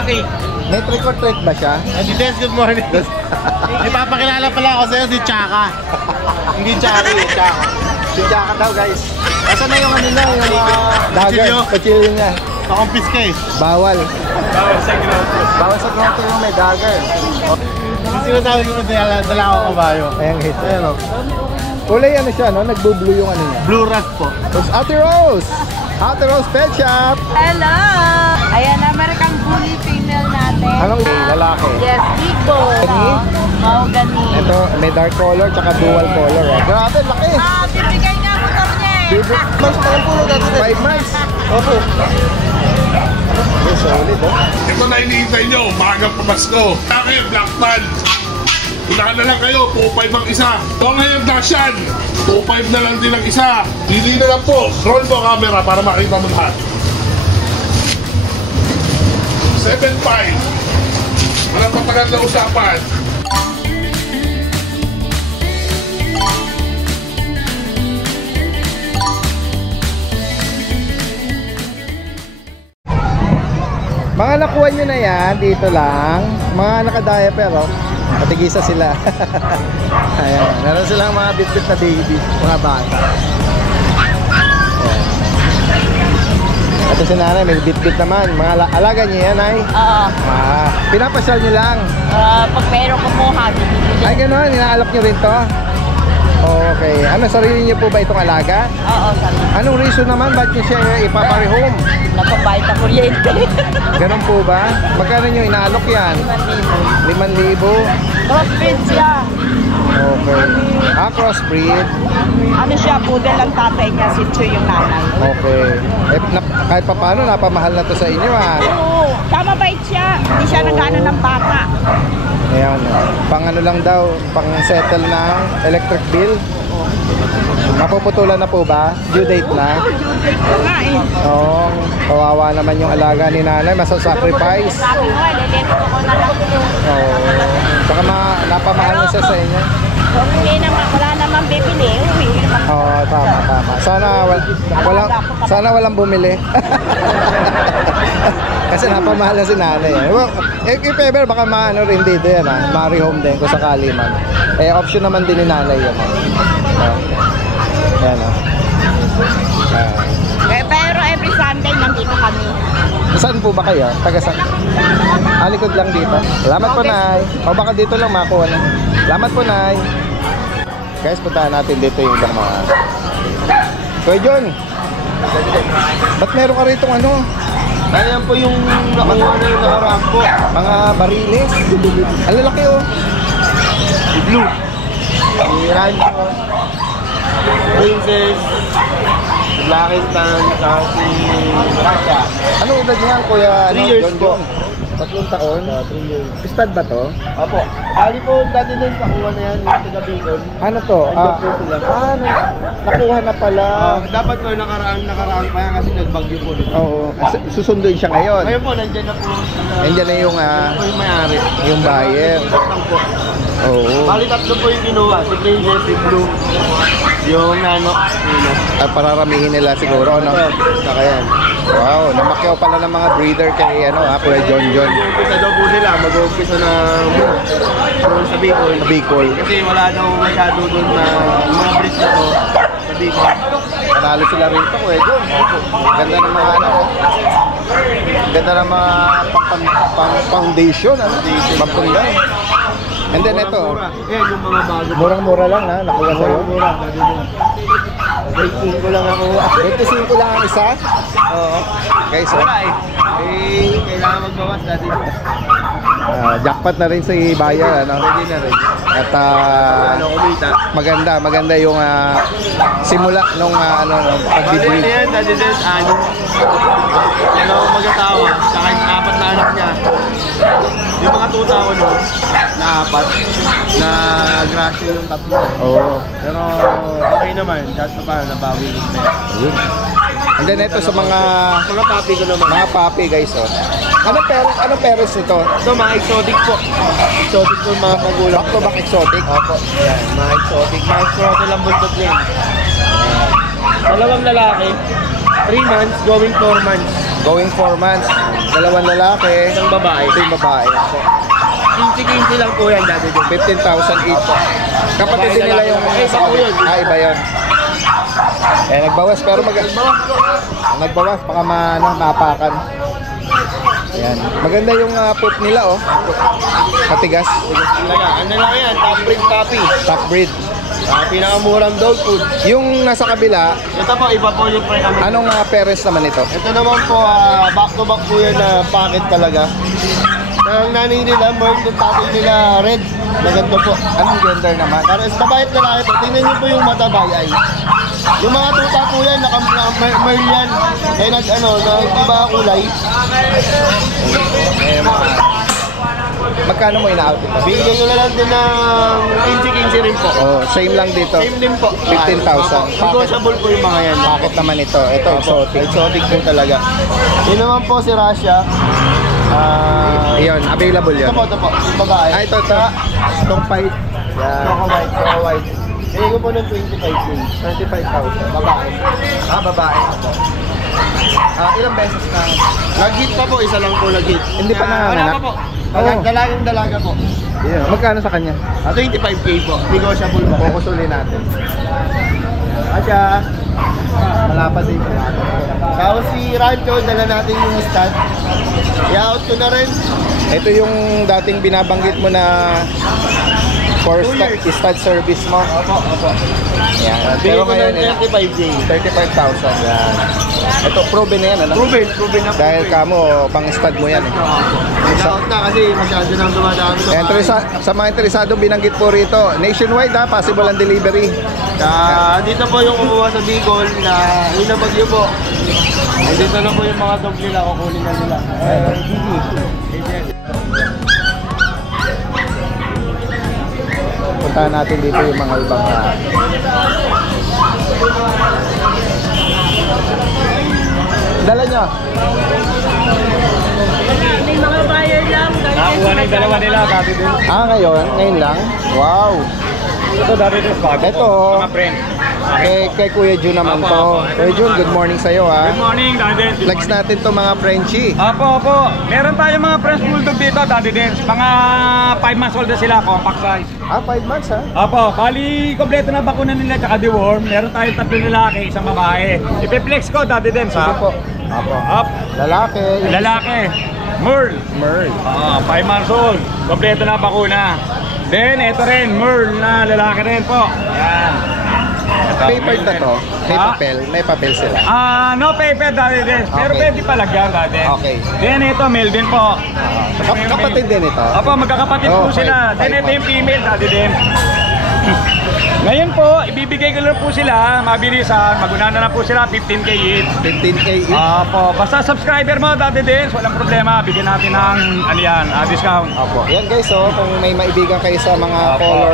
Jackie. May trick or treat ba siya? Adidas, good morning. Ipapakilala pala ako sa'yo si Chaka. Hindi Jackie, Chaka. Si Chaka daw guys. Asa na yung ano na, yung dagger, Kutsilyo? kutsilyo niya. Nakumpis ka eh. Bawal. Bawal sa ground. Bawal sa grotto yung may dagger. Sinasabi ko na dala ako kabayo. Ayan guys. Ayan o. Kulay ano siya, no? Nagbo-blue yung ano niya. Blue rat po. Tapos Ate Rose! Ate Rose Pet Shop! Hello! Ayan, American Bully female natin. Anong lalaki? Yes, big bone. Mahogany. Ito, may dark color tsaka dual color. Grabe, laki! Bibigay nga motor niya eh. Months pa lang po dati. 5 months. Opo. Solid, oh. Ito na iniintay nyo, umagang pamasko. Kayo, Blackman. Unahan na lang kayo, 2.5 ang isa. Kung ngayon Dashan, 2.5 na lang din ang isa. Pili na lang po, roll mo camera para makita mo lahat. 7.5. Walang patagal na usapan. Mga nakuha nyo na yan, dito lang. Mga nakadiaper, oh. Matigisa sila. Ayan, meron silang mga bit-bit na baby, mga bata. Ayan. Ito si nanay, may bit-bit naman. Mga alaga niyo yan, ay? Oo. Pinapasyal nyo lang. Pag meron kumuha, bibigyan. Ay, gano'n, inaalok nyo rin to? Okay. Ano, sarili niyo po ba itong alaga? Oo, sabi. Anong reason naman, ba't nyo siya ipaparehome? Napapahit ang kuryente. Ganun po ba? Magkano nyo inaalok yan? 5,000? Crossbreed siya. Okay. Crossbreed. Ano siya, poodle ang tatay niya, si Chu yung nanay. Okay. Kahit pa paano, napamahal na to sa inyo, Oo, tama bait siya. Hindi siya nag-ano ng bata. Ayan. Pang ano lang daw, pang settle ng electric bill. Mapuputulan na po ba? Due date na? Oo nga eh. Oo. Kawawa naman yung alaga ni nanay, masasacrifice. Sabi mo, lilito ko na lang. Oo. Saka napamahal na siya sa inyo. Kung hindi naman, wala naman bibili, uwi naman. Oo, tama. Sana walang bumili. Kasi napamahal na si nanay. If ever, baka maano rin dito yan, ma-rehome din kung sakali man. Option naman din ni nanay yan. Yan, Pero every Sunday, nandito kami. Saan po ba kayo? Taga saan? Likod lang dito. Salamat po, Nay. O baka dito lang makuha na. Salamat po, Nay. Guys, puntahan natin dito yung ibang mga... Kuya John, ba't meron ka rito ano? Ayan po yung nakuha na yung nakaraan po. Mga bariles. Ang lalaki, oh. Si Blue. Si Rancho. Princess. Si Blackistan. Saka si Rasha. Anong edad niya, Kuya? 3 years John po. John? 3 taon? 3 years. Stud ba to? Apo. Ali po, dati din nakuha na yan. Yung taga Bicol. Ano to? Nandiyan po sila. Nakuha na pala. Dapat po nakaraan pa yan kasi nagbagyo po dito. Oo. Susunduin siya ngayon. Ngayon po, nandyan na po. Nandiyan na yung, po yung may-ari. yung buyer. Tatang po. Oo. Bali tatlo po yung kinuha. Si Princess, si Blue, yung Nano. Pararamihin nila siguro, no? Saka yan. Wow, namakyaw pala ng mga breeder kay Kuya John John. Mag-uumpisa daw po nila. Mag-uumpisa na doon sa Bicol. Bicol. Kasi wala daw masyado doon na mga breeds na to sa Bicol. Panalo sila rito, Kuya John. Ganda ng mga ganda ng mga foundation, Pampungay. And then ito, Yan yung mga bago. murang-mura lang nakuha sa'yo. Mura. 25 lang ako. 25 lang ang isa. Oo. Guys, Wala eh. Kailangan magbawas dati. jackpot na rin si buyer, Pwede na rin. At Kumita. maganda yung simula nung Bali pag-breed. yan, dati din, mag-asawa, saka yung 4 na anak niya. Yung mga tuta ko no, na 4, na grasya yung 3. Oo. Pero okay naman, kahit pa paano, nabawi yung na. And then ito sa mga papi ko naman. mga puppy, guys, Anong parents nito? Ito, mga exotic po. Exotic po mga magulang. Back to back exotic. Opo, yan, mga exotic. Mga exotic lang buntot din. Dalawang lalaki, 3 months, going 4 months. Going 4 months. Dalawang lalaki. Isang babae. Ito yung babae. 15 lang po yan dati din. 15,000 each. Kapatid din nila yung iba po yun. iba yun. Eh, nagbawas pero nagbawas baka mapakan. Ayan. Maganda yung pup nila, oh. Matigas. Talaga, ano lang yan, top breed puppy. Top breed. Pinakamurang dog food. Yung nasa kabila, Ito po, iba po yung pre kami. anong parents naman ito? Ito naman po, back to back po yan na packet talaga. Ang nanay nila, merl, yung tatay nila, red. Maganda po. Anong gender naman? Para sa babae at lalaki po, tingnan niyo po yung mata bayay. Yung mga tuta po yan, merl yan. Eh, nag-iba kulay. Eh, magkano mo ina-out ito? Bigyan nyo na lang din ng 15 rin po. Oh, same lang dito. Same din po. 15,000. Negotiable po yung mga yan. Bakit naman ito? Ito, exotic. Exotic po talaga. Yun naman po si Russia. Iyon, available yun. Ito po. Yung babae. Ito. Itong fight. Yan. Choco white. Bigyan ko po ng 25K. 35,000. Babae. Babae. Ilang beses na? Nag-hit pa po, isa lang po nag-hit. Hindi pa nanganganak? Wala pa po. Oo. Dalagang-dalaga po. Iyon. Magkano sa kanya? 25K po. Negotiable po. Kukusulin natin. Asya. Malapad din. Tapos si Rancho, dala natin yung stud. I-out ko na rin. Ito yung dating binabanggit mo na for 2 years. stud service mo. Opo. Yan. Bigyan Pero ko ngayon, ng 35K. 35,000. Yan. Ito, proven na yan, ano? Proven na po. Dahil kamo, pang stud mo yan. Out na kasi masyado nang dumadami sa Sa mga interesado, binanggit po rito. Nationwide ha, possible ang delivery. dito po yung kumuha sa Bicol na inabagyo po. Dito na po yung mga dog nila, kukunin na nila. Puntahan natin dito yung mga ibang dala nyo. May mga buyer lang. Nakakuha na yung dalawa nila, dati din. Ngayon lang. Wow. Ito dati din, bago Ito. po, mga friend. Kay Kuya Jun naman to. Kuya Jun, good morning sa'yo ha. Good morning, dati din. Flex natin to mga Frenchie. Opo. Meron tayong mga French Bulldog dito, dati din. Mga 5 months old na sila, compact size. 5 months ha. Opo, bali, kompleto na bakuna nila, tsaka deworm. Meron tayong 3 lalaki, isang babae. Ipiplex ko, dati din, Sige sa... po. Up. Lalaki. Lalaki. Merl. Merl. 5 months old. Kompleto na bakuna. Then, ito rin, Merl na lalaki rin po. Ayan. Paper na to. May Ah. papel. May papel sila. No paper dati din. Pero Okay. pwede palagyan dati. Okay. Then ito, Melvin po. Kapatid din ito. Opo, magkakapatid Oh, po sila. five Then ito yung months. female dati din. Ngayon po, ibibigay ko lang po sila, mabilisan, maguna na lang po sila, 15K each. 15K each. Opo, basta subscriber mo dati din, walang problema, bigyan natin ng discount. Opo. Yan guys, kung may maibigan kayo sa mga Opo. color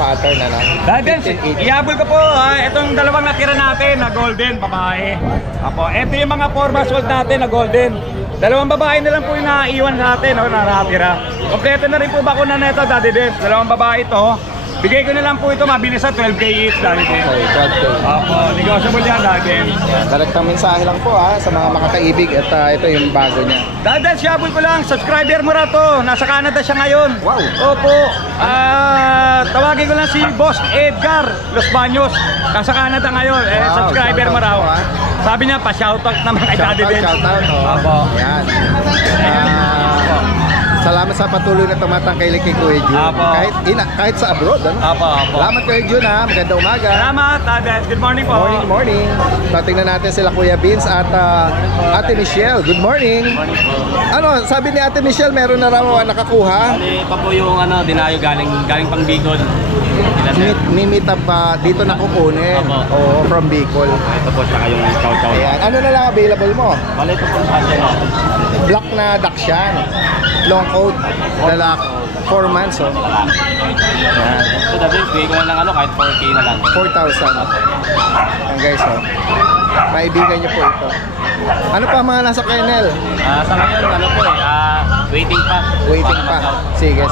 pattern na Dahil din, 15 each. ihabol ko po, itong dalawang natira natin na golden, babae. Opo, ito yung mga 4 months old natin na golden. Dalawang babae na lang po yung naiwan sa atin, na natira. Kompleto na rin po bakuna na ito, dati din. Dalawang babae ito. Bigay ko na lang po ito, mabilis sa 12K each, dati din. Okay, 12K. Opo, negotiable yan, dati din. Direktang mensahe lang po sa mga makakaibig at ito yung bago niya. Dahil siyabol ko lang, subscriber mo na to. Nasa Canada siya ngayon. Wow. Opo. Tawagin ko lang si Boss Edgar Los Baños. Nasa Canada ngayon. Wow, Subscriber mo shoutout raw. po, Sabi niya, pa-shoutout naman kay Daddy din. Shoutout. Opo. Yan. Opo. Salamat sa patuloy na tumatangkilik kay Kuya Jun. Apo. Kahit sa abroad, ano? Opo. Salamat Kuya Jun ha. Magandang umaga. Salamat, Dad. Good morning po. Morning. So, tingnan natin sila Kuya Vince at Ate Michelle. Good morning. Ano, sabi ni Ate Michelle, meron na raw nakakuha. Bali pa po yung dinayo galing pang Bicol. Ni-meet up dito na kukunin. Apo. Oo, from Bicol. Ito po tsaka yung chow-chow. Ayan. Ano na lang available mo? Bali ito po sa atin. Black na Dachshund. Long coat. Lalak. 4 months, oh. Ayan. Ito dati, bigay ko na lang kahit 4K na lang. 4,000. Ayan guys, oh. Maibigan niyo po ito. Ano pa mga nasa kennel? Sa ngayon, waiting pa. Waiting pa. Sige.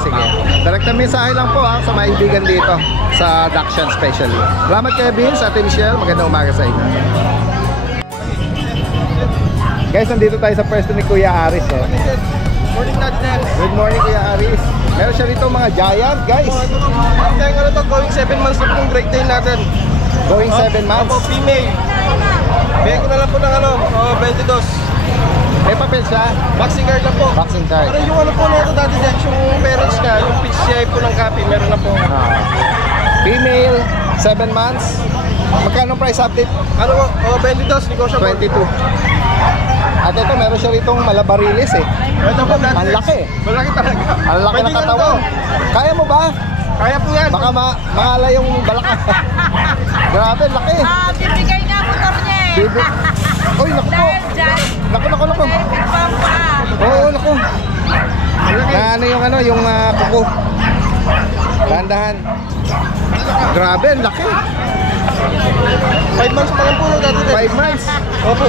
Direkta mensahe lang po sa maibigan dito sa Dachshund especially. Salamat kay Vince, Ate Michelle. Magandang umaga sa inyo. Guys, nandito tayo sa pwesto ni Kuya Aris. Morning natin. Good morning, Kuya Aris. Meron siya rito mga giant, guys. Kaya nga to, going 7 months na po yung break time natin. Going 7 months. Opo, female. Bigay ko na lang po ng 22. May papel siya. Vaccine card lang po. Vaccine card. Pero yung ano po na ito dati dyan, yung parents niya, yung PCI po ng copy, meron na po. Female, 7 months. Magkano price update? Ano po? 22, negotiable. 22. At ito, meron siya ritong malabarilis eh. Ito po dati. Ang laki. Malaki talaga. Ang laki ng Pwede katawan. ganito. Kaya mo ba? Kaya po yan. Baka mangala yung balaka. Grabe, laki. Bibigay nga motor niya eh. Bibi. Uy, naku po. Dahil dyan, Naku. David Pampa. Oo, naku. Na ano yung kuko. Dahan-dahan. Grabe, ang laki. 5 months pa lang po no, dati din. 5 months. Opo.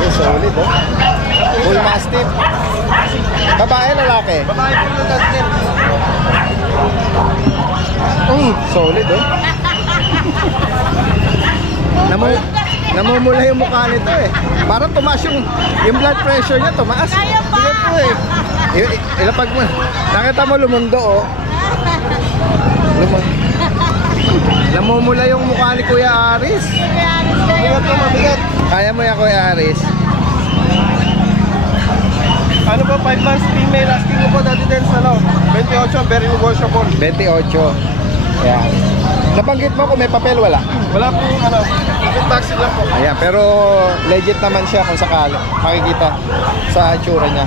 Oh, solid oh. Full mastiff. Babae, lalaki. Babae po yung dati din. Solid oh. Namumula yung mukha nito eh. Parang tumaas yung blood pressure niya, tumaas. Kaya pa. Tingnan po eh. Ilapag mo. Nakita mo lumundo oh. Namumula yung mukha ni Kuya Aris. Mabigat po, mabigat. Kaya mo yan, Kuya Aris. Ano po, 5 months female, asking ko po dati din sa 28, very negotiable. 28. Ayan. Nabanggit mo kung may papel, wala? Wala po legit vaccine lang po. Ayan, pero legit naman siya kung sakali. Makikita sa itsura niya.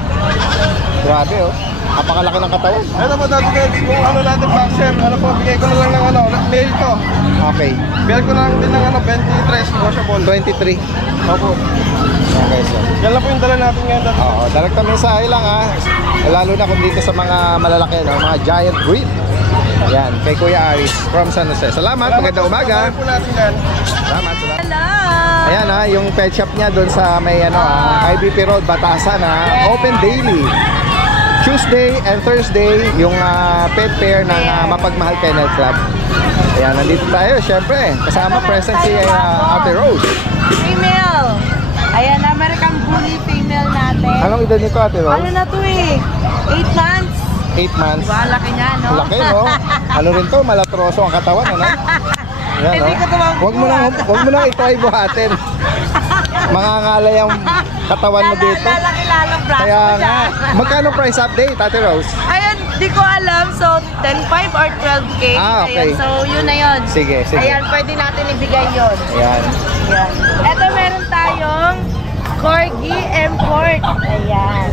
Grabe oh. Napakalaki ng katawan. Ano po dati din, kung natin vaccine, bigay ko na lang ng male to. Okay. Bigay ko na lang din ng 23, negotiable. 23. Opo. Okay, so. Yan lang po yung dala natin ngayon dati. Oo, dalagtang mensahe lang ha. Lalo na kung dito sa mga malalaki, no? Mga giant breed. Yan, kay Kuya Aris from San Jose. Salamat, magandang umaga. Salamat po natin yan. Salamat. Hello. Ayan ha, yung pet shop niya doon sa may IBP Road, Batasan ha. Open daily. Tuesday and Thursday, yung pet fair ng Mapagmahal Kennel Club. Ayan, nandito tayo, syempre. Kasama present si Ate Rose. Female. Ayan, American Bully female natin. Anong edad nito, Ate Ano Rose? na to eh? 8 months. 8 months. Diba, laki niya, no? Laki, no? Ano rin to? Malatroso ang katawan, ano? Yan, Hindi ko tumawag. Huwag mo nang i-try buhatin. Mangangalay ang katawan mo dito. Lalaki lalong braso Kaya ko nga, dyan. magkano price update, Ate Rose? Ayun, di ko alam. So, 10.5 or 12K. Ah, okay. Ayan, so, yun na yun. Sige. Ayan, pwede natin ibigay yun. Ayan. Ayan. Ito, meron tayong Corgi Import. Ayan.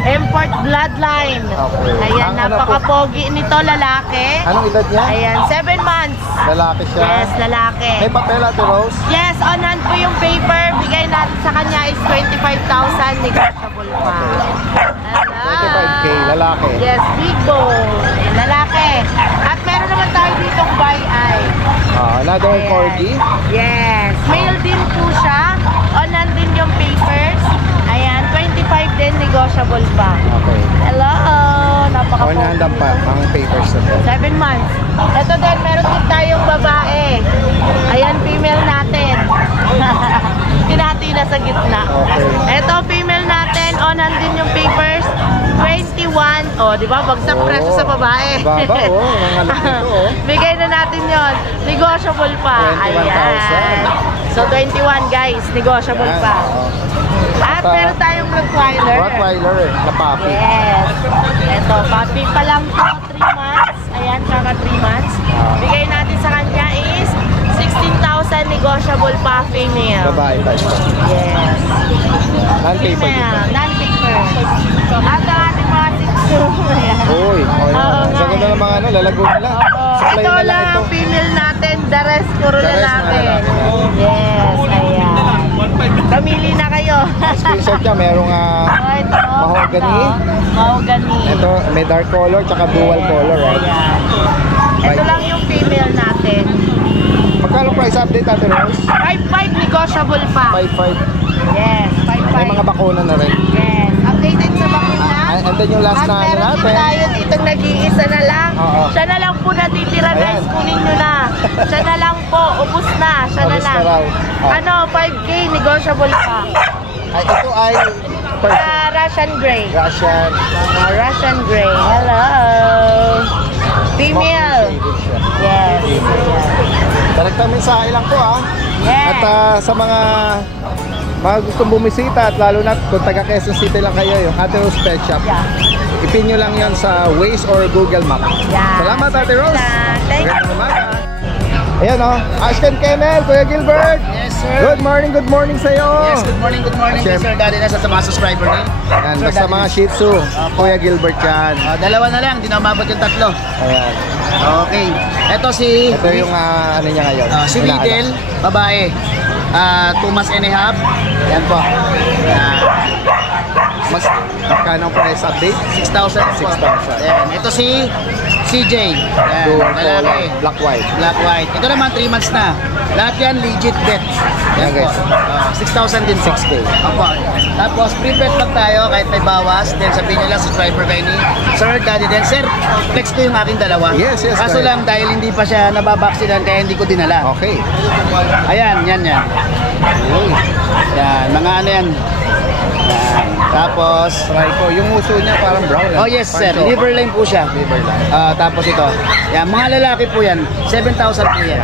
Import bloodline. Okay. Ayan, Ang ano po? napaka-pogi nito, lalaki. Anong edad niya? Ayan, 7 months. Lalaki siya. Yes, lalaki. May papel, Ate Rose? Yes, on hand po yung paper. Bigay natin sa kanya is 25,000. Negotiable pa. 25K, lalaki. Yes, big bone. Lalaki. At meron naman tayo ditong bi-eye. Another Ayan. corgi. Yes. Male din po siya. On hand din yung papers. Ayan, 25 din. Negotiable pa. Okay. Hello. On hand pa ang papers na to. 7 months. Ito din, meron din tayong babae. Ayan, female natin. Pinati na sa gitna. Okay. Ito, female natin. On hand din yung papers. 21. O, di ba? Bagsak preso sa babae. Baba, oh. Ang alam nito, oh. Bigay na natin yon. Negotiable pa. 21,000. Ayan. So, 21 guys. Negotiable Ayan, pa. oh. At meron tayong Rottweiler. Rottweiler na puppy. Yes. Ito, puppy pa lang po, 3 months. Ayan, kaka 3 months. Bigay natin sa kanya is 16,000 negotiable pa, female. Babae pa siya. Yes. Non-paper dito. Female, non-paper. At ang ating mga sitsu. Ayan. Uy, Oo nga sa ganda eh. ng mga lalago nila. Supply Ito na lang lang ito. ang female natin, the rest puro The rest lalaki. mga lalaki. Yes, ayan. Pamili na kayo. Screenshot niya, merong Ito, mahogany. Mahogany. ito, may dark color tsaka dual color. Right? Ayan. Ito lang yung female natin. Magkano price update, Ate Rose? 5.5 negotiable pa. 5.5. Yes, 5.5. May mga bakuna na rin. Yes. Updated sa bakuna. Ito din yung last At na ano meron din natin. tayo ditong nag-iisa na lang. Oo. Siya na lang po natitira, Ayan. guys. Kunin nyo na. Siya na lang po. Ubus na. Siya na Ubus lang. na raw. Oh. Ano, 5K, negotiable pa. Ay, ito ay Russian Grey. Russian. Russian Grey. Hello. Female. Yes. Direktang mensahe lang po Yes. At sa mga gustong bumisita at lalo na kung taga Quezon City lang kayo, yung Ate Rose Pet Shop, Yeah. ipin nyo lang yan sa Waze or Google Map. Yeah. Salamat Ate Rose. Thank you. Magandang umaga. Ayan Ashton Kennel, Kuya Gilbert. Yes, sir. Good morning sa'yo. Yes, good morning kay Sir. Sir Daddy Ness at sa mga subscriber niyo. Yan, Sir basta Daddy mga Ness. Shih Tzu, Kuya Gilbert yan. Dalawa na lang, di na umabot yung tatlo. Ayan. Okay. Ito si Ito yung ano niya ngayon. si Inaanak. Riddle, babae. 2 months and a half. Yan po. Magkano ang price update? 6,000 po. 6,000. Yan. Ito si CJ. Yan, Dual color, lalaki. black white. Black white. Ito naman 3 months na. Lahat yan legit bet. Yan Yan, po. guys. 6,000 din po. 6K. Opo. Tapos pre-bet lang tayo kahit may bawas. Then sabihin nila subscriber kayo ni Sir Daddy Den. Sir, flex ko yung aking dalawa. Yes, yes, Kaso guys. lang dahil hindi pa siya nababaksinan kaya hindi ko dinala. Okay. Ayan, yan. Yan, mga ano yan. Yan. Tapos, Try ko. Yung uso niya parang brown. oh yes sir, liver line po siya. Liver line. Tapos ito, yan, mga lalaki po yan, 7,000 po yan.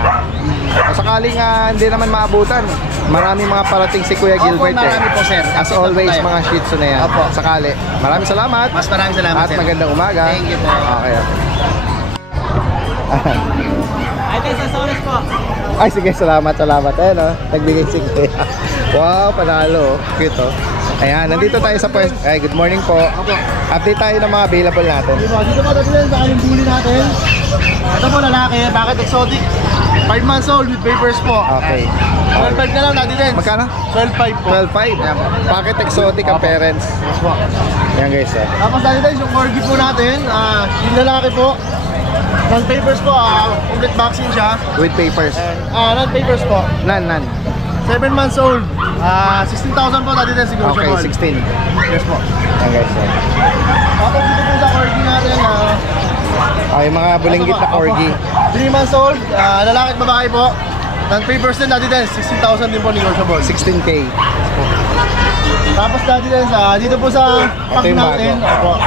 Sakaling hindi naman maabutan, maraming mga parating si Kuya Opo, Gilbert. marami po, sir. As Update always, po tayo. mga Shih Tzu na yan. Opo. Sakali. Maraming salamat. Mas maraming salamat At sir. magandang umaga. Thank you po. Okay. Ay, sa Solis po. Ay, sige, salamat. Ayun, nagbigay si Kuya. Wow, panalo. Cute, Ayan, nandito tayo sa pwesto. Ay, good morning po. Update tayo ng mga available natin. Dito po natin sa kanyang bully natin. Ito po lalaki, bakit exotic? 5 months old with papers po. Okay. 12.5 na lang natin din. Magkano? 12.5 po. 12.5. Packet exotic ang parents. Yes po. Yan guys, Tapos natin din yung corgi po natin. Yung lalaki po. Non-papers po, complete vaccine siya. With papers. Non-papers po. Nan. 7 months old. 16,000 po natin din siguro Okay, 16. Yes po. Yan guys. Tapos dito po sa corgi natin. Yung mga bulinggit na corgi. 3 months old, lalaki at babae po. Non-papers din natin din, 16,000 din po negotiable. 16K. Tapos dati din dito po sa pack yung natin. bago. Opo.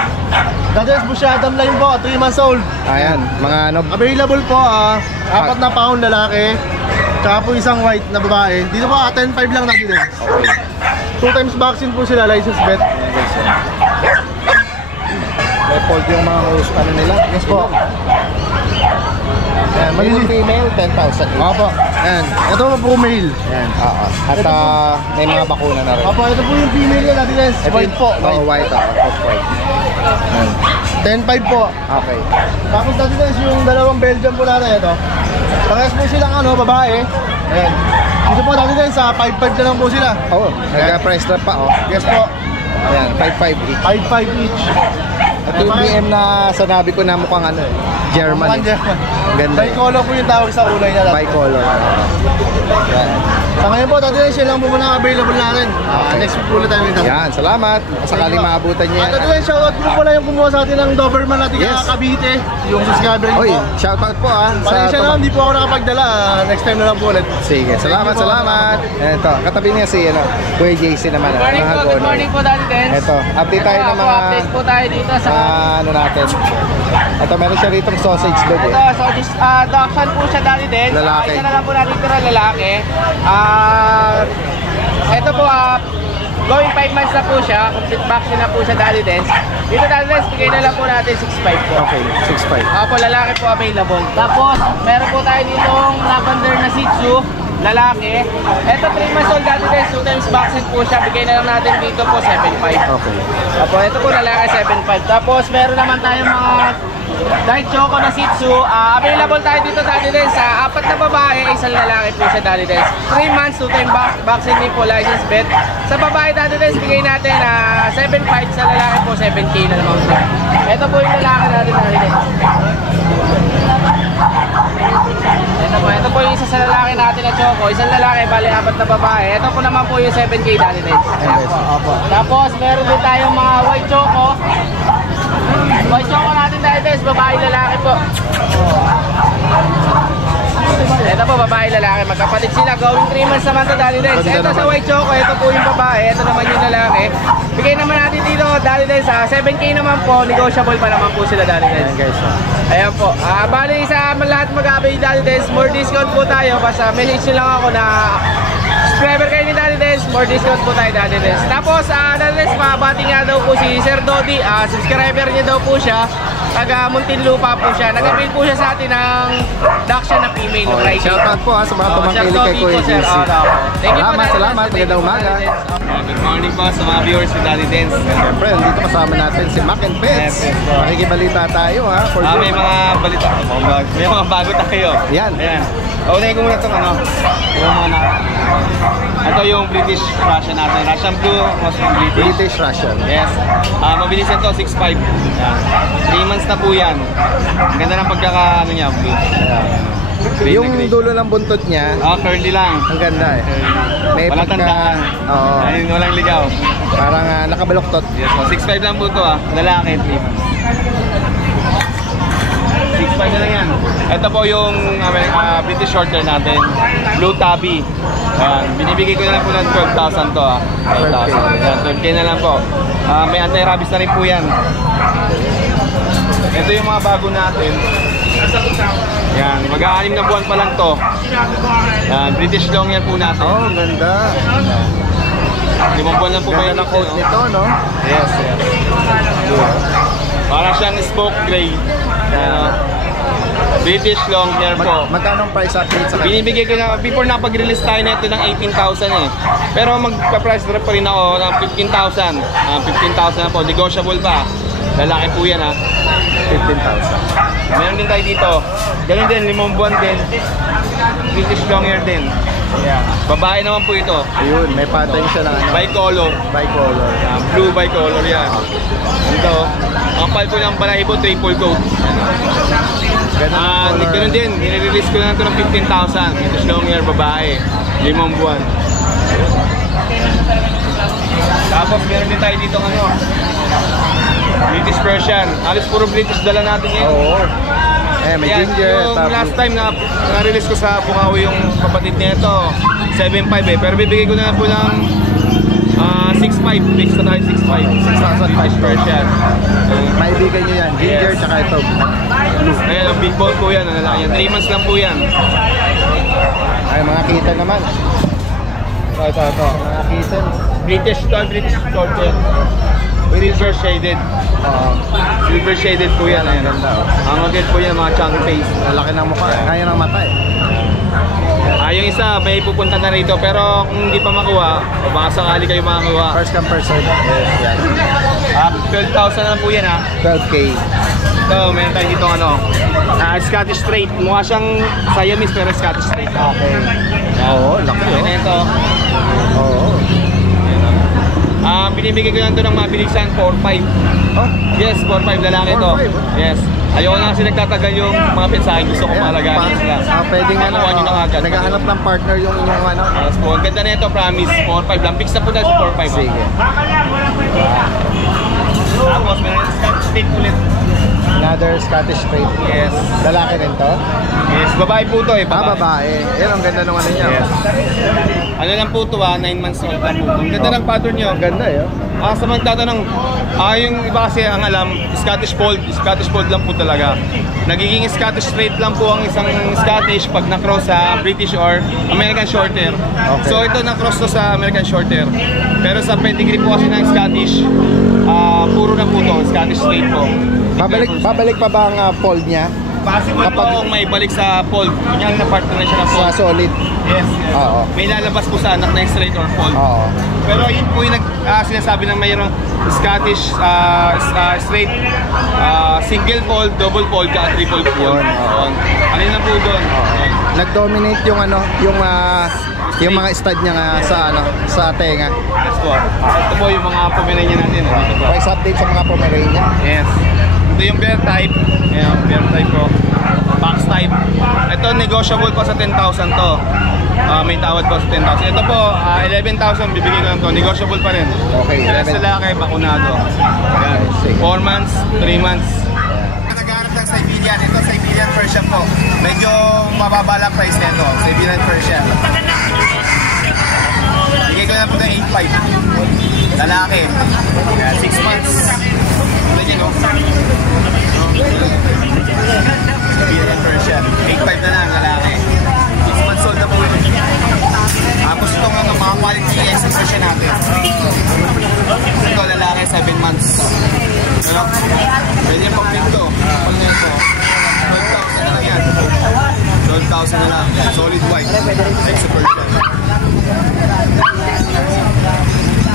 Dati din po siya, Adam Line po, 3 months old. Ayan, mga ano. Available po, 4 na pound lalaki. Tsaka po isang white na babae. Dito po, 10.5 lang natin din. Okay. 2 times vaccine po sila, license bet. Ayan guys. Leopold yung mga ano nila. Yes po. Ayan, male female, 10,000. Opo. Ayan. Ito po male. Ayan, oo. At may mga bakuna na rin. Opo, ito po yung female niya natin din. Ito White yung- po. Oo, white. Off-white. Ayan. 10.5 po. Okay. Tapos natin guys, yung dalawang Belgian po natin ito. Parehas po silang babae. Ayan. Dito po natin guys, 5.5 na lang po sila. Oo, nagka-price drop pa, Yes po. Ayan, 5.5 each. 5.5 each. Ito yung BM na sanabi ko na mukhang German. Mukhang German. Ganda. Bicolor po yung tawag sa kulay na lang. Bicolor. Yan. Sa ngayon po, natin guys, yan lang po muna ang available natin. Next week ulit tayo nito. Yan, salamat. Sakaling maabutan niyo At yan. ito guys, shoutout po pala yung kumuha sa atin ng Doberman natin Yes. Cavite. Yung subscriber niyo Oy, po. shoutout po Pasensya na, hindi po ako nakapagdala. Next time na lang po ulit. Sige, salamat, Thank you po. salamat. Ito, katabi niya si Kuya JC naman. Good morning po Daddy Den. Ito, update tayo ng mga Update po tayo dito sa ano natin. Ito, meron siya rito sausage dog. ito, so this dachshund po siya Daddy Den. Lalaki. Isa na lang po natin ito na lalaki. Ito po, going 5 months na po siya. Complete vaccine na po siya Daddy Den. Dito Daddy Den, bigay na lang po natin 6.5 po. Okay, 6.5. Opo, lalaki po available. Tapos, meron po tayo ditong lavender na Shih Tzu, lalaki. Ito 3 months old Daddy Den, 2 times vaccine po siya. Bigay na lang natin dito po 7.5. Okay. Opo, ito po lalaki 7.5. Tapos meron naman tayong mga Diet Choco na Shih Tzu. Available tayo dito Daddy Den sa 4 na babae, isang lalaki po siya Daddy Den. 3 months, 2 time vaccine din po, license bet. Sa babae Daddy Den, bigay natin 7.5, sa lalaki po 7K na naman po. Ito po yung lalaki natin Daddy Den. Ito po yung isa sa lalaki natin na Choco. Isang lalaki, bali 4 na babae. Ito po naman po yung 7K Daddy Den. Opo. Tapos meron din tayong mga white Choco. White choco natin dahil guys, babae lalaki po. Ito po, babae lalaki. Magkapatid sila. Going 3 months naman to Daddy Dens. Ito sa white choco, ito po yung babae. Ito naman yung lalaki. Bigay naman natin dito Daddy Dens. 7K naman po. Negotiable pa naman po sila Daddy Dens. Ayan guys. Ayan po. Bali sa lahat mag-abay Daddy Dens, more discount po tayo. Basta message nyo lang ako na subscriber kayo ni Daddy Dens, more discount po tayo Daddy Dens. Tapos Daddy Dens, mabati nga daw po si Sir Dodi. Subscriber niya daw po siya. Taga Muntinlupa po siya. Nag-appeal po siya sa atin ng Daksha na female. Okay, shoutout po sa mga tumangkilik kay Kuya sir. JC. Thank you po, Daddy Salamat. Dens. Magandang umaga. Good morning po sa mga viewers ni Daddy Dens. Siyempre, dito kasama natin si Mac and Pets. Yes, po. Makikibalita tayo ha. For sure. May mga balita. May mga bago tayo. Yan. Ayan. Unahin ko muna itong yung mga ito yung British Russian natin. Russian Blue, Muslim British. British Russian. Yes. Mabilis ito, 6'5". Yan. 3 months na po yan. Ang ganda ng pagkaka niya, blue. Green Yung na green. dulo ng buntot niya, Curly lang. ang ganda eh. May Walang tandaan. Oo. Ayun, walang ligaw. Parang nakabaluktot. Yes po. 6'5 lang po ito lalaki, 3 months. 6'5 na lang yan. Ito po yung British Shorthair natin. Blue Tabby. Ayan. Binibigay ko na lang po ng 12,000 to 12,000. Ayan, 12K na lang po. May anti-rabies na rin po yan. Ito yung mga bago natin. Yan, mag-6 na buwan pa lang to. Yan, British long yan po natin. Oh, ang ganda. 5 buwan lang po may Ganda ng coat nito, no? Yes, yes. Para siyang smoke gray. British long hair po. Magkano ang price update sa kanya? Binibigay ko na, before napag-release tayo na ito ng 18,000 eh. Pero magpa-price drop pa rin ako ng 15,000. 15,000 na po, negotiable pa. Lalaki po yan 15,000. Meron din tayo dito. Ganun din, 5 buwan din. British long hair din. Yeah. Babae naman po ito. Ayun, may pattern siya ng ano, Bicolor. bicolor. Blue bicolor yan. Ito. Ang pal po ng balahibo, triple coat. Ganun din, nire-release ko na ito ng 15,000. British long hair, babae. 5 buwan. Tapos meron din tayo dito British Persian. Alis puro British dala natin ngayon. Oo. May Yan, ginger. yung Tapos, last time na na-release ko sa Bukawi yung kapatid nito, 7.5 Pero bibigay ko na lang po ng 6.5. Fix na tayo 6.5. British Persian. maibigan nyo yan. Ginger, tsaka ito. Ayan, ang big bone po yan. Ano lang yan. 3 months lang po yan. Ay, mga kita naman. Ito. Mga kitten. British Shorthair. Silver shaded. Silver shaded po yan. Ayan. Ang maganda po yan, mga chunky face. Malaki ng mukha. Kaya ng mata eh. Yung isa, may pupunta na rito. Pero kung hindi pa makuha, o baka sakali kayo makakuha. First come, first serve. Yes, yan. 12,000 na lang po yan 12K. So, meron tayo dito Scottish Straight. Mukha siyang Siamese pero Scottish Straight. Okay. Oo, laki Ayan na ito. Oo. Binibigay ko lang ito ng mabilisan, 4-5. Oh, Yes, 4-5 lalaki ito. 4-5, Yes. Ayoko na kasi nagtatagal yung mga pet sa akin. Gusto ko malagaan sila. Pwede nga Makuha nyo na agad. naghahanap ng partner yung inyong ano. Yes po, ang ganda na ito, promise. 4-5 lang. Fix na po tayo sa 4-5. Sige. Tapos, meron yung Scottish Straight ulit. Another Scottish Straight. Yes. Lalaki rin to? Yes, babae po ito eh. Babae. Yan, ang ganda ng ano niya. Yes. Ano lang po ito 9 months old lang po. Ang ganda ng pattern nyo. Ang ganda eh. Sa magtatanong, yung iba kasi ang alam, Scottish Fold lang po talaga. Nagiging Scottish Straight lang po ang isang Scottish pag na-cross sa British or American Shorthair. Okay. So ito na-cross to sa American Shorthair. Pero sa pedigree po kasi ng Scottish, puro na po to, Scottish Straight po. Babalik pa ba ang fold niya? Possible po kung may balik sa fold. Kunyari na partner na siya ng Sa fold. solid? Yes. Oo. May lalabas po sa anak na yung straight or fold. Oo. Pero yun po yung sinasabi ng mayroong Scottish straight, single fold, double fold, ka triple fold. Yun, oo. Ano na po doon? Nag-dominate yung ano, yung mga stud niya nga sa tenga. Yes po. Ito po yung mga Pomeranian natin. Dito po. Price update sa mga Pomeranian. Yes. Ito yung bear type. Ayan, bear type po. Box type. Ito negotiable po sa 10,000 to. May tawad po sa 10,000. Ito po, 11,000 bibigyan ko lang to. Negotiable pa rin. Okay, Sila 11. sa laki, bakunado. Ayan. 4 months, 3 months. yan. Ito Siberian Persian po. Medyo mababa lang price nito. Siberian Persian. Bigay ko na po ng 8.5. Lalaki. 6 months. Ito nyo, no? Siberian Persian. 8.5 na lang, lalaki. 6 months old na po ito. Tapos itong mga quality expression natin. Ito, lalaki, 7 months. Ano? Pwede yung pang-pinto. Pag na ito, 12,000 na lang yan. 12,000 na lang. Solid white. Expression.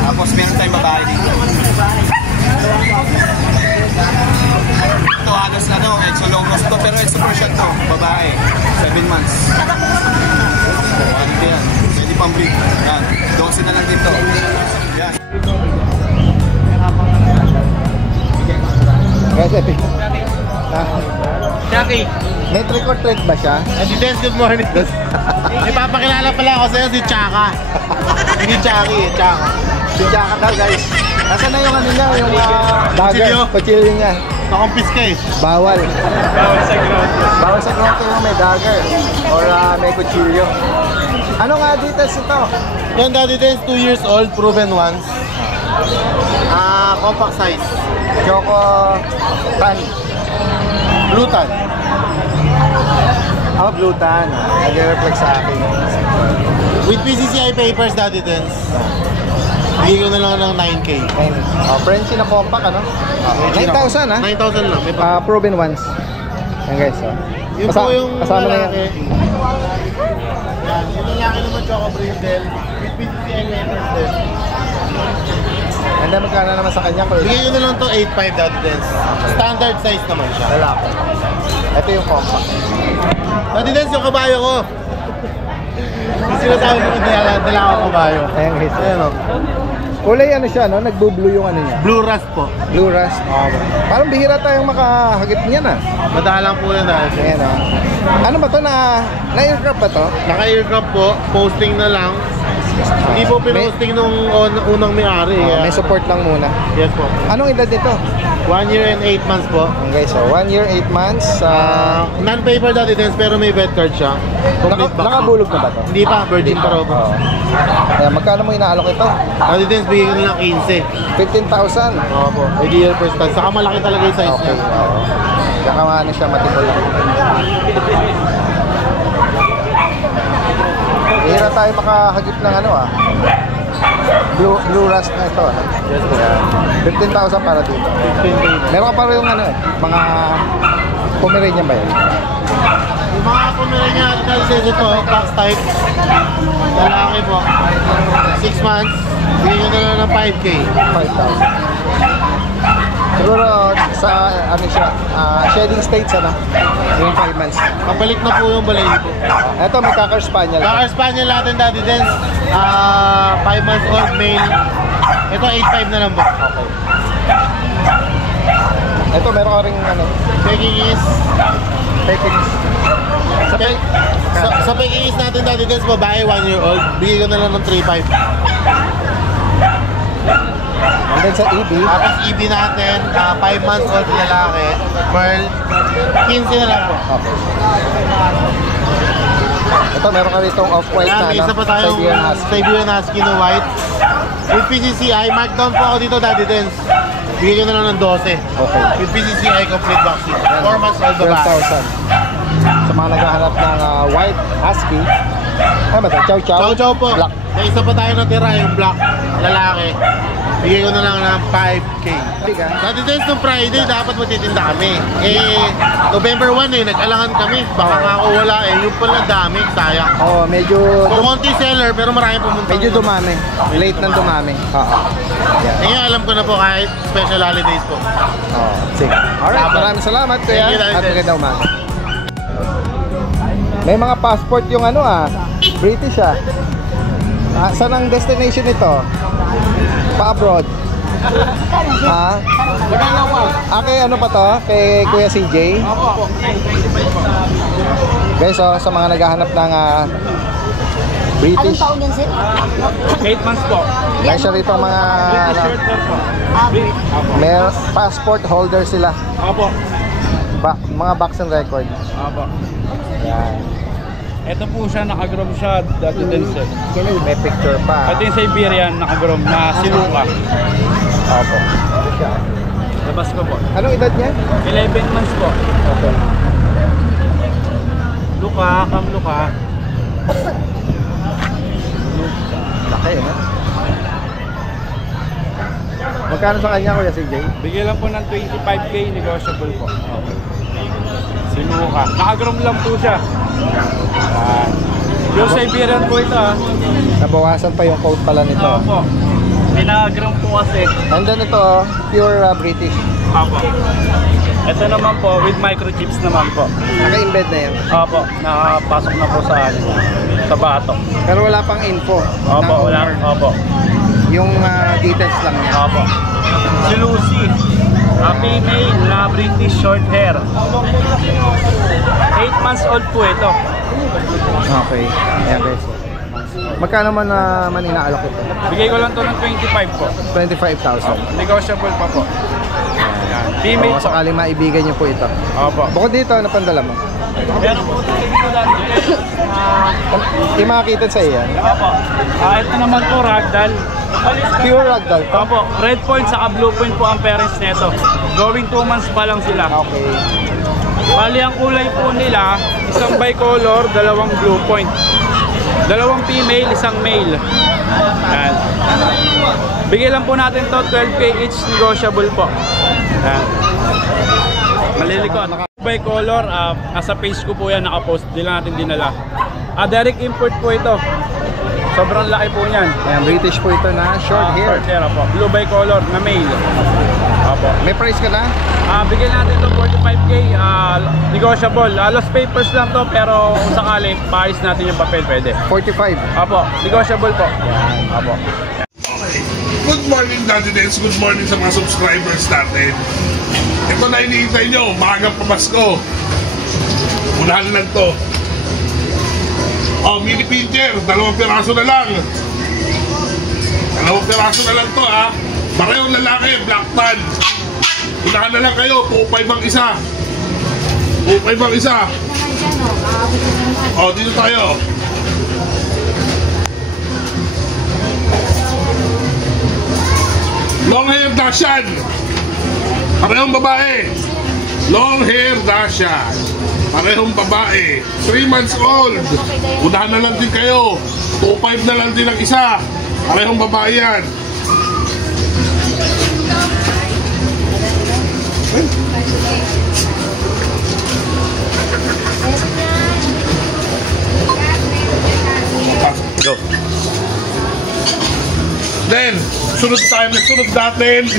Tapos meron tayong babae dito. Ito halos ano, exologos to, pero expression to, babae, 7 months. Ano din yan? Pwede pang breed. Yan, 12 na lang dito. Yan. Guys, Epi. Jackie. May trick or treat ba siya? Adidens, good morning. Ipapakilala pala ako sa'yo si Chaka. Hindi Chaki, Chaka. Si Chaka daw, guys. Nasaan na yung ano niya, yung dagger, kutsilyo niya. Nakumpis ka eh. Bawal. Bawal sa grotto yung may dagger or may kutsilyo. Ano nga details ito? Yung Adidens, 2 years old, proven once. Compact size. Choco Tan. Blue tan. Blue Tan. Nag-reflect sa akin. With PCCI papers, Adidens. Bigay ko na lang ng 9K. Frenchie na compact, ano? 9,000, ha? 9,000 lang. May pa. Proven once. Yan, guys. Yun po yung kasama na yan. lalaki. Yan. Yung lalaki naman, Choco Brindle. With PCCI papers din. And then magkano naman sa kanya? Bigay ko na lang to 8.5 Adidens. Standard size naman siya. Lalaki. Ito yung compact. Adidens, yung kabayo ko. Yung sinasabi ko, dala ako kabayo. Ayan, guys. Ayan o. Kulay ano siya, no? Nagbo-blue yung ano niya. Blue rust po. Blue rust. Parang bihira tayong makahagip niyan, ah. Madalang po yan dahil. Ayan, oh. Ano ba to? Na-aircraft ba to? Naka-aircraft po, posting na lang. Hindi po pinosting nung unang may-ari. May support lang muna. Yes po. Anong edad nito? 1 year and 8 months po. Okay, so 1 year, 8 months. Non-paper Adidens pero may vet card siya. Complete vaccine. Nakabulog na ba to? Hindi pa, virgin pa raw po. Kaya magkano mo inaalok ito? Adidens, bigyan ko na lang 15. 15,000. Oo po. Ideal first time. Saka malaki talaga yung size Okay, niya. oo. Saka ano siya, matipol lang. Hira tayo makahagip ng ano, ah. Blue rust na ito, ano? Yes po. 15,000 para dito. 15K. Meron ka pa rin yung ano, mga Pomeranian ba yun? Yung mga Pomeranian Adidens ito, box type. Lalaki po. 6 months. Bigyan ko na lang ng 5K. 5,000. Siguro sa ano siya, shedding states, ano? Yung 5 months. Pabalik na po yung balay po. Ito, may Cocker Spaniel. Cocker Spaniel natin Adidens. 5 months old male. Ito 8.5 na lang po. Okay. Ito, meron ka rin ano, Peking is Pekingese. sa Peking is natin Adidens, babae 1 year old. Bigay ko na lang ng 3.5. And then sa EB, Tapos EB natin, 5 months old lalaki. Pearl, 15 na lang po. okay. Ito, meron ka rin itong off-white Yan, na, may ano, isa pa tayong Siberian Husky. Siberian Husky na white. With PCCI, markdown po ako dito Adidens. Bigay ko na lang ng 12. Okay. With PCCI complete vaccine. 4 months old babae. 12,000. Sa mga naghahanap ng white husky, ay ba ito? Chow Chow? Chow Chow po. Black. May isa pa tayo natira, yung black lalaki. Bigay ko na lang ng 5K. Dati din nung Friday, dapat magtitinda kami. November 1 nag-alangan kami. Baka nga ako wala yung pala dami, sayang. Oo, medyo Konti seller, pero marami pumunta. medyo dumami. Late nang dumami. Oo. Ngayon alam ko na po kahit special holidays po. Oo. Sige. Alright, maraming salamat kuya. Thank you, At Dante. magandang umaga. May mga passport yung ano, British, saan ang destination nito? Pa-abroad. Kay ano pa to? Kay Kuya CJ? Guys, sa mga naghahanap ng British. Anong taon yan, sir? 8 months po. Guys, siya rito mga Short na po. may passport holder sila. Opo. Mga box and record. Opo. Yan. Ito po siya, naka-grom siya, dati din siya. May picture pa. Ito yung Siberian, naka-grom na siluka. Opo. Labas ko po. Anong edad niya? 11 months po. Okay. Luka, kamluka. Laki, no? Magkano sa kanya, Kuya CJ? Bigyan lang po ng 25K, negotiable po. Sinuka. Naka-grom lang po siya. Yung Siberian po ito Nabawasan pa yung coat pala nito. Opo. Pinag-grom po kasi. And then ito, pure British. Opo. Ito naman po, with microchips naman po. Naka-embed na yan. Opo. Nakapasok na po sa batok. Pero wala pang info. Opo, wala. Opo. Yung details lang niya. Opo. Si Lucy. Female na British short hair. 8 months old po ito. Okay. Ayan guys. Magkano man inaalok ito? Bigay ko lang to ng 25 po. 25,000. Negotiable pa po. Ayan. Female Kung po. sakaling maibigan niyo po ito. Opo. Bukod dito, ano pandala mo? Meron po dito lang. Yung makakita sa iya. Opo. Ito naman po, ragdoll. Pure ragdoll. Opo. Red point saka blue point po ang parents nito. Going 2 months pa lang sila. Okay. Bali ang kulay po nila, isang bicolor, dalawang blue point. Dalawang female, isang male. Yan. Bigay lang po natin to 12K each, negotiable po. Yan. Malilikot. Bicolor, nasa page ko po yan, nakapost. Di lang natin dinala. Direct import po ito. Sobrang laki po niyan. Ayan, British po ito na short hair. Short hair po. Blue bicolor na male. Opo. May price ka na? Bigyan natin to 45K, negotiable. Lost papers lang to, pero kung sakali, paayos natin yung papel, pwede. 45. Apo, negotiable po. Apo. Good morning, Daddy Dance. Good morning sa mga subscribers natin. Ito na iniintay nyo, maagang pamasko. Unahan lang to. Oh, mini pincher, 2 piraso na lang. 2 piraso na lang to, ha. Parehong lalaki, black tan. Unahan na lang kayo, 2.5 ang isa. 2.5 ang isa. Oh, dito tayo. Long hair Dashan. Parehong babae. Long hair Dashan. Parehong babae. 3 months old. Unahan na lang din kayo. 2.5 na lang din ang isa. Parehong babae yan. Go. Then, sunod natin.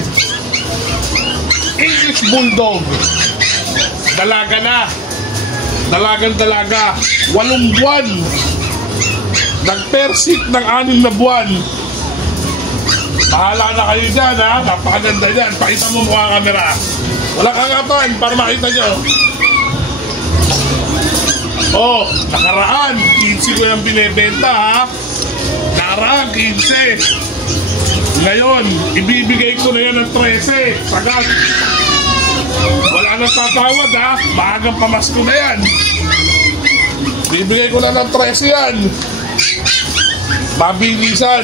English Bulldog. Dalaga na. Dalaga. 8 buwan. Nag-persit ng 6 na buwan. Bahala na kayo dyan, ha? Napakaganda dyan. Pakita mo mukha camera. Wala kangatan para makita nyo. Oh, nakaraan. 15 ko yung binibenta, ha? Nakaraan, 15. Ngayon, ibibigay ko na yan ng 13. Sagat. Wala nang tatawad, ha? Maagang pamasko na yan. Bibigay ko na ng 13 yan. Mabilisan.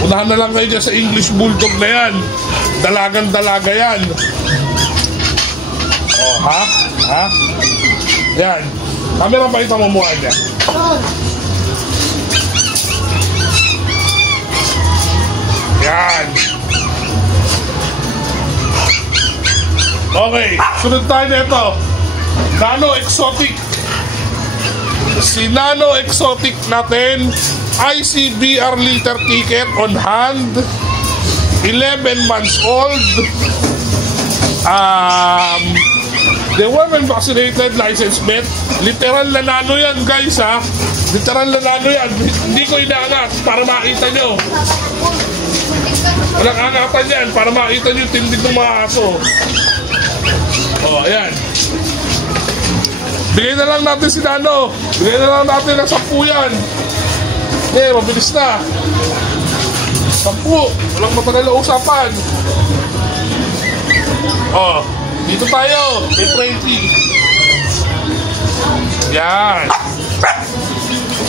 Unahan na lang kayo dyan sa English Bulldog na yan. Dalagang-dalaga yan. Oh, ha? Ha? Yan. Camera pa ito mamuha niya. Yan. Okay, sunod tayo nito. Nano Exotic. Si Nano Exotic natin, ICBR liter ticket on hand, 11 months old. The women vaccinated, license met. Literal na nano yan, guys, ha. Literal na nano yan. Hindi ko inaangat para makita nyo. Walang angatan yan para makita nyo yung tindig ng mga aso. Oh, ayan. Bigay na lang natin si Nano. Bigay na lang natin ng 10 yan. Eh, mabilis na. 10. Walang matagal na usapan. Oh, Dito tayo, may 20. Yan.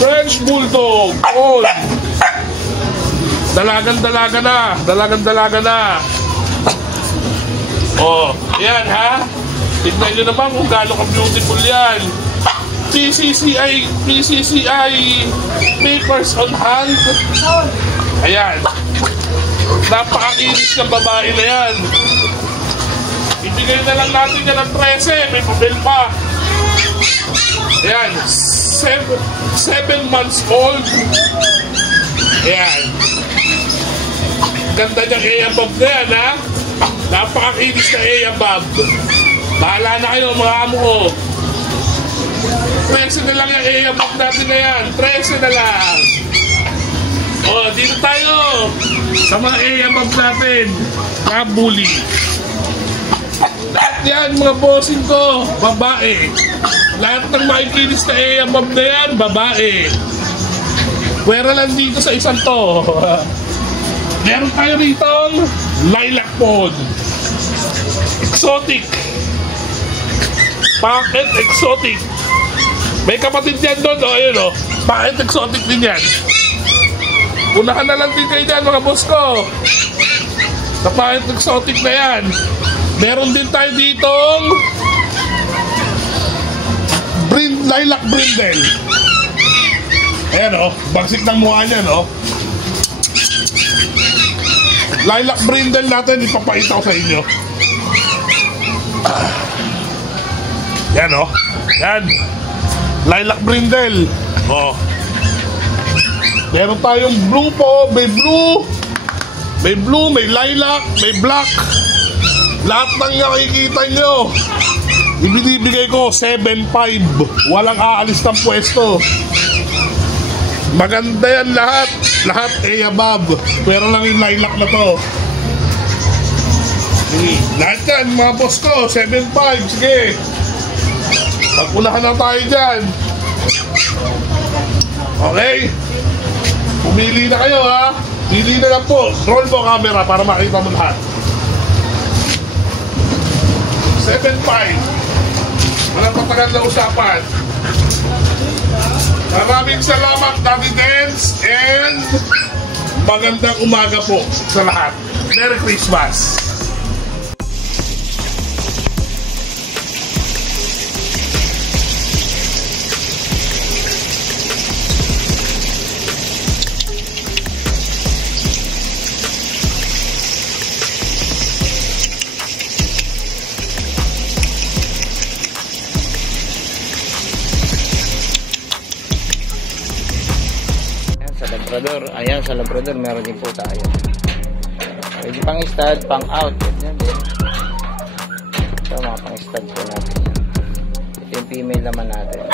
French Bulldog, all. Dalagan-dalaga na. Oh, yan ha. Tignan nyo naman kung gaano ka-beautiful yan. PCCI papers on hand. Ayan. Napaka-inis ng babae na yan. Ibigay na lang natin yan ng 13. May papel pa. Ayan. 7 months old. Ayan. Ganda niyang A-above na yan, ha? Napaka-inis na A-above. Bahala na kayo, mga amo ko. 13 na lang yung A-above natin na yan. 13 na lang. O, dito tayo. Sa mga A-above natin. Kabuli. Lahat yan, mga bossing ko. Babae. Lahat ng makikinis na A-above na yan, babae. Pwera lang dito sa isang to. Meron tayo rito lilac pod. Exotic. Pocket exotic. May kapatid yan doon, o ayun o. Pocket exotic din yan. Unahan na lang din kayo dyan, mga boss ko. Sa pocket exotic na yan. Meron din tayo ditong lilac brindle. Ayan o, bagsik ng mukha niyan o. Lilac brindle natin, ipapakita ko sa inyo. Yan o. Yan. Lilac brindle. O. Meron tayong blue po. May blue. May blue, may lilac, may black. Lahat ng nakikita nyo, ibinibigay ko 7.5. Walang aalis ng pwesto. Maganda yan lahat. Lahat A-above. Pero lang yung lilac na to. Lahat yan, mga boss ko. 7.5. Sige. Pagpunahan na tayo dyan. Okay. Pumili na kayo, ha. Pili na lang po. Roll mo camera para makita mo lahat. 7.5. Walang patagal na usapan. Maraming salamat, Daddy Dance, and magandang umaga po sa lahat. Merry Christmas! Ayan, sa Labrador meron din po tayo. Pwede pang stud, pang out. Yan din. Ito mga pang stud po natin. Ito yung female naman natin.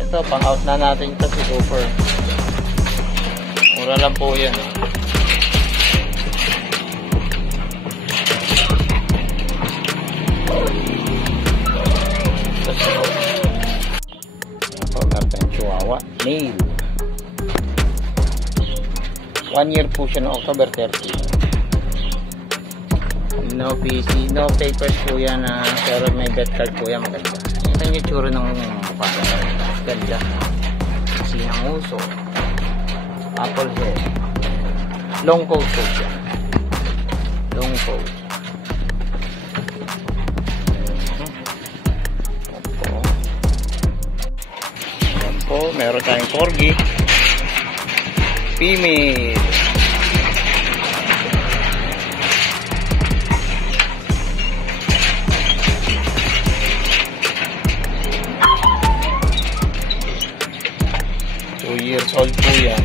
Ito, pang out na natin ito si Cooper. Mura lang po yan. Male. 1 year po siya no October 30. No PC, no papers po yan, pero may bet card po yan, maganda. Ito yung tsura ng mukha. Ganda. Sinang uso. Apple head. Long coat po siya. Long coat. Po, meron tayong corgi. Female. Two years old po yan.